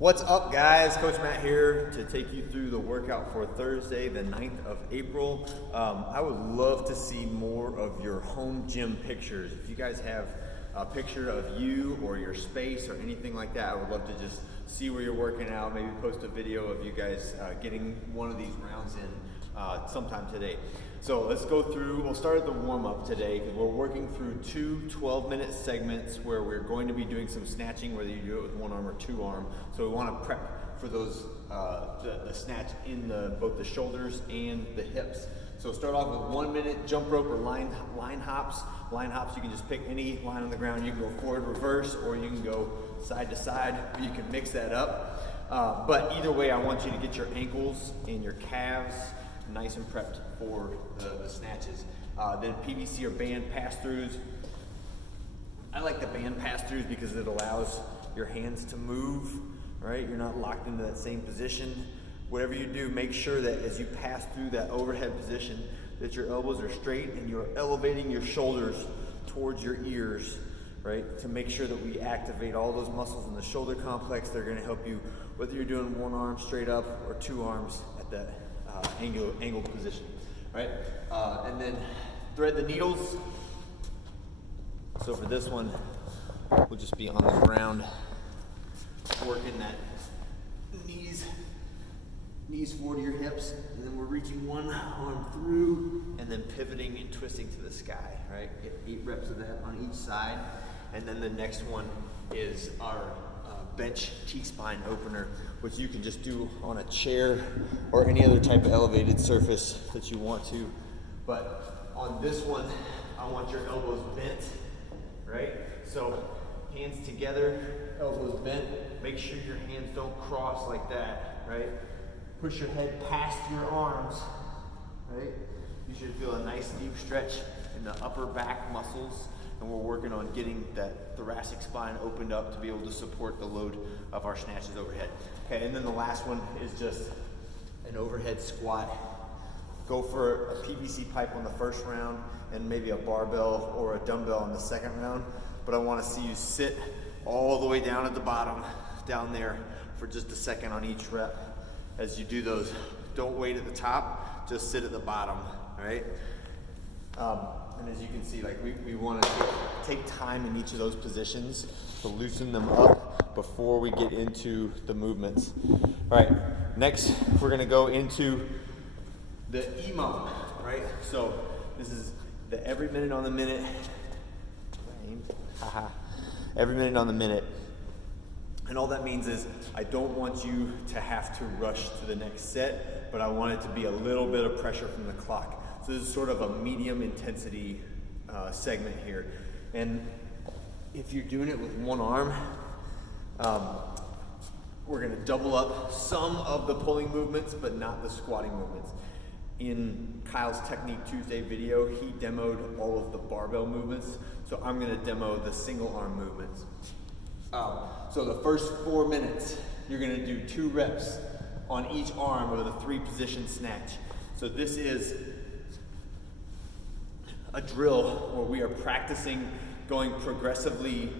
What's up, guys? Coach Matt here to take you through the workout for Thursday, the 9th of April. I would love to see more of your home gym pictures. If you guys have a picture of you or your space or anything like that, I would love to just see where you're working out, maybe post a video of you guys getting one of these rounds in sometime today. So let's go through, we'll start at the warm-up today because we're working through two 12-minute segments where we're going to be doing some snatching, whether you do it with one arm or two arm. So we want to prep for those, the snatch in both the shoulders and the hips. So start off with 1 minute jump rope or line hops. Line hops, you can just pick any line on the ground. You can go forward, reverse, or you can go side to side. You can mix that up. But either way, I want you to get your ankles and your calves nice and prepped for the snatches. Then PVC or band pass-throughs. I like the band pass-throughs because it allows your hands to move, right? You're not locked into that same position. Whatever you do, make sure that as you pass through that overhead position, that your elbows are straight and you're elevating your shoulders towards your ears, right? To make sure that we activate all those muscles in the shoulder complex. They're gonna help you, whether you're doing one arm straight up or two arms at that angled position, right? And then thread the needles. So for this one, we'll just be on the ground, working that knees forward to your hips, and then we're reaching one arm through, and then pivoting and twisting to the sky, right? Get 8 reps of that on each side. And then the next one is our bench T-spine opener, which you can just do on a chair or any other type of elevated surface that you want to. But on this one, I want your elbows bent, right? So hands together, elbows bent. Make sure your hands don't cross like that, right? Push your head past your arms, right? You should feel a nice deep stretch in the upper back muscles. And we're working on getting that thoracic spine opened up to be able to support the load of our snatches overhead. Okay, and then the last one is just an overhead squat. Go for a PVC pipe on the first round and maybe a barbell or a dumbbell on the second round. But I want to see you sit all the way down at the bottom, down there for just a second on each rep. As you do those, don't wait at the top, just sit at the bottom, all right? And as you can see, like we want to take time in each of those positions to loosen them up before we get into the movements. All right, next we're going to go into the EMOM, right? So this is the every minute on the minute, every minute on the minute. And all that means is I don't want you to have to rush to the next set, but I want it to be a little bit of pressure from the clock. So this is sort of a medium intensity segment here. And if you're doing it with one arm, we're gonna double up some of the pulling movements, but not the squatting movements. In Kyle's Technique Tuesday video, he demoed all of the barbell movements. So I'm gonna demo the single arm movements. So the first 4 minutes, you're gonna do 2 reps on each arm with a 3-position snatch. So this is a drill where we are practicing going progressively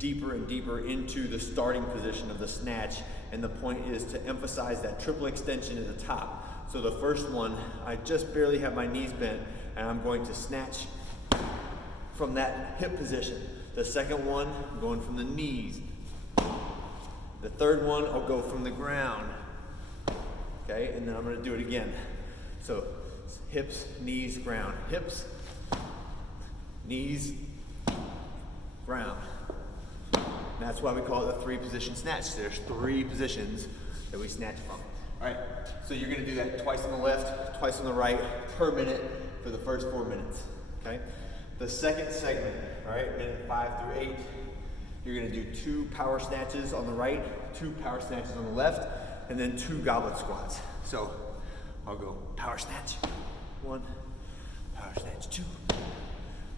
deeper and deeper into the starting position of the snatch. And the point is to emphasize that triple extension at the top. So the first one, I just barely have my knees bent and I'm going to snatch from that hip position. The second one, I'm going from the knees. The third one, I'll go from the ground. Okay, and then I'm gonna do it again. So hips, knees, ground. Hips, knees, ground. And that's why we call it a 3-position snatch. There's 3 positions that we snatch from. All right, so you're gonna do that twice on the left, twice on the right per minute for the first 4 minutes, okay? The second segment, all right, minute 5 through 8, you're gonna do 2 power snatches on the right, 2 power snatches on the left, and then 2 goblet squats. So I'll go power snatch, 1, power snatch, 2,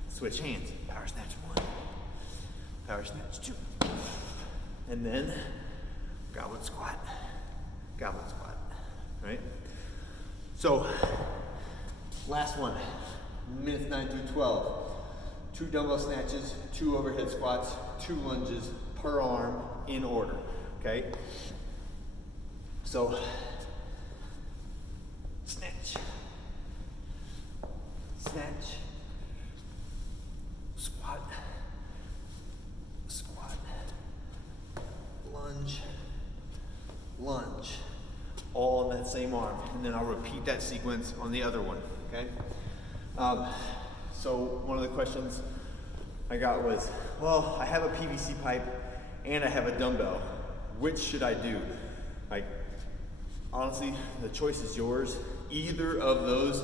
switch hands, power snatch, 1, power snatch, 2, and then goblet squat, right? So last one, minutes 9 through 12. 2 dumbbell snatches, 2 overhead squats, 2 lunges per arm in order, okay? So, snatch, snatch, squat, squat, lunge, lunge, all on that same arm. And then I'll repeat that sequence on the other one, okay? So one of the questions I got was, well, I have a PVC pipe and I have a dumbbell. Which should I do? Like, honestly, the choice is yours. Either of those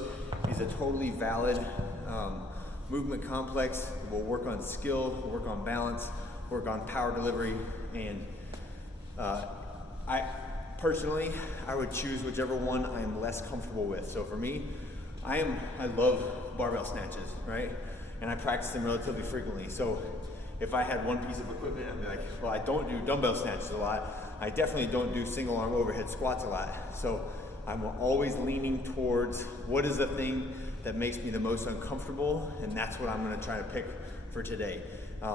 is a totally valid movement complex. We'll work on skill, work on balance, work on power delivery, and I personally would choose whichever one I am less comfortable with. So for me, I love barbell snatches, right? And I practice them relatively frequently. So if I had one piece of equipment, I'd be like, well, I don't do dumbbell snatches a lot. I definitely don't do single arm overhead squats a lot. So I'm always leaning towards what is the thing that makes me the most uncomfortable, and that's what I'm gonna try to pick for today.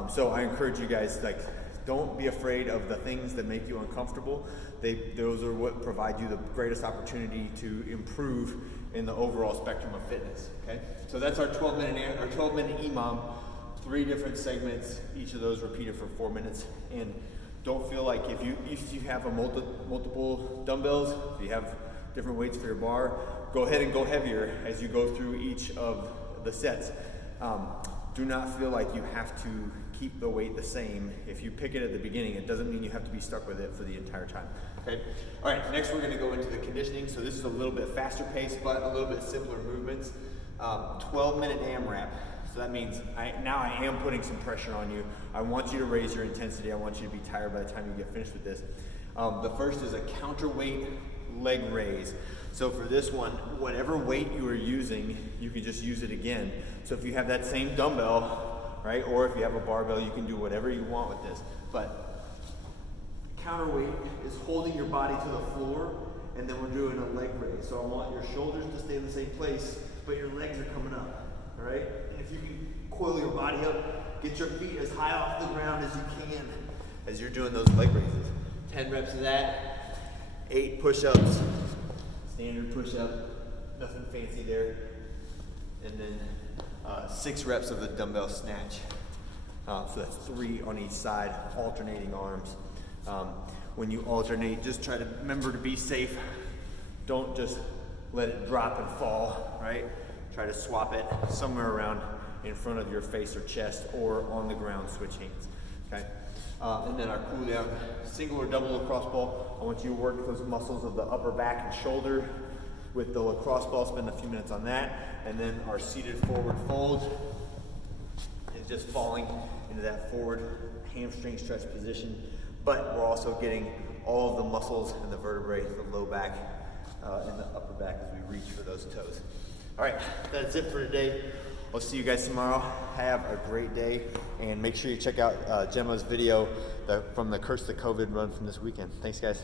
So I encourage you guys, like, don't be afraid of the things that make you uncomfortable. Those are what provide you the greatest opportunity to improve in the overall spectrum of fitness, okay? So that's our 12-minute EMOM, 3 different segments, each of those repeated for 4 minutes. And don't feel like if you have multiple dumbbells, if you have different weights for your bar, go ahead and go heavier as you go through each of the sets. Do not feel like you have to keep the weight the same. If you pick it at the beginning, it doesn't mean you have to be stuck with it for the entire time, okay? All right, next we're gonna go into the conditioning. So this is a little bit faster paced, but a little bit simpler movements. 12-minute AMRAP. So that means now I am putting some pressure on you. I want you to raise your intensity. I want you to be tired by the time you get finished with this. The first is a counterweight leg raise. So for this one, whatever weight you are using, you can just use it again. So if you have that same dumbbell, right, or if you have a barbell, you can do whatever you want with this. But counterweight is holding your body to the floor, and then we're doing a leg raise. So I want your shoulders to stay in the same place, but your legs are coming up, all right? And if you can coil your body up, get your feet as high off the ground as you can as you're doing those leg raises. 10 reps of that, 8 push-ups, standard push-up, nothing fancy there. And then 6 reps of the dumbbell snatch. So that's 3 on each side, alternating arms. When you alternate, just try to remember to be safe. Don't just let it drop and fall, right? Try to swap it somewhere around in front of your face or chest, or on the ground, switch hands, okay? And then our cool down, single or double lacrosse ball. I want you to work those muscles of the upper back and shoulder with the lacrosse ball, spend a few minutes on that. And then our seated forward fold is just falling into that forward hamstring stretch position. But we're also getting all of the muscles in the vertebrae, the low back and the upper back as we reach for those toes. All right, that's it for today. I'll see you guys tomorrow. Have a great day, and make sure you check out Gemma's video from the Curse the COVID run from this weekend. Thanks, guys.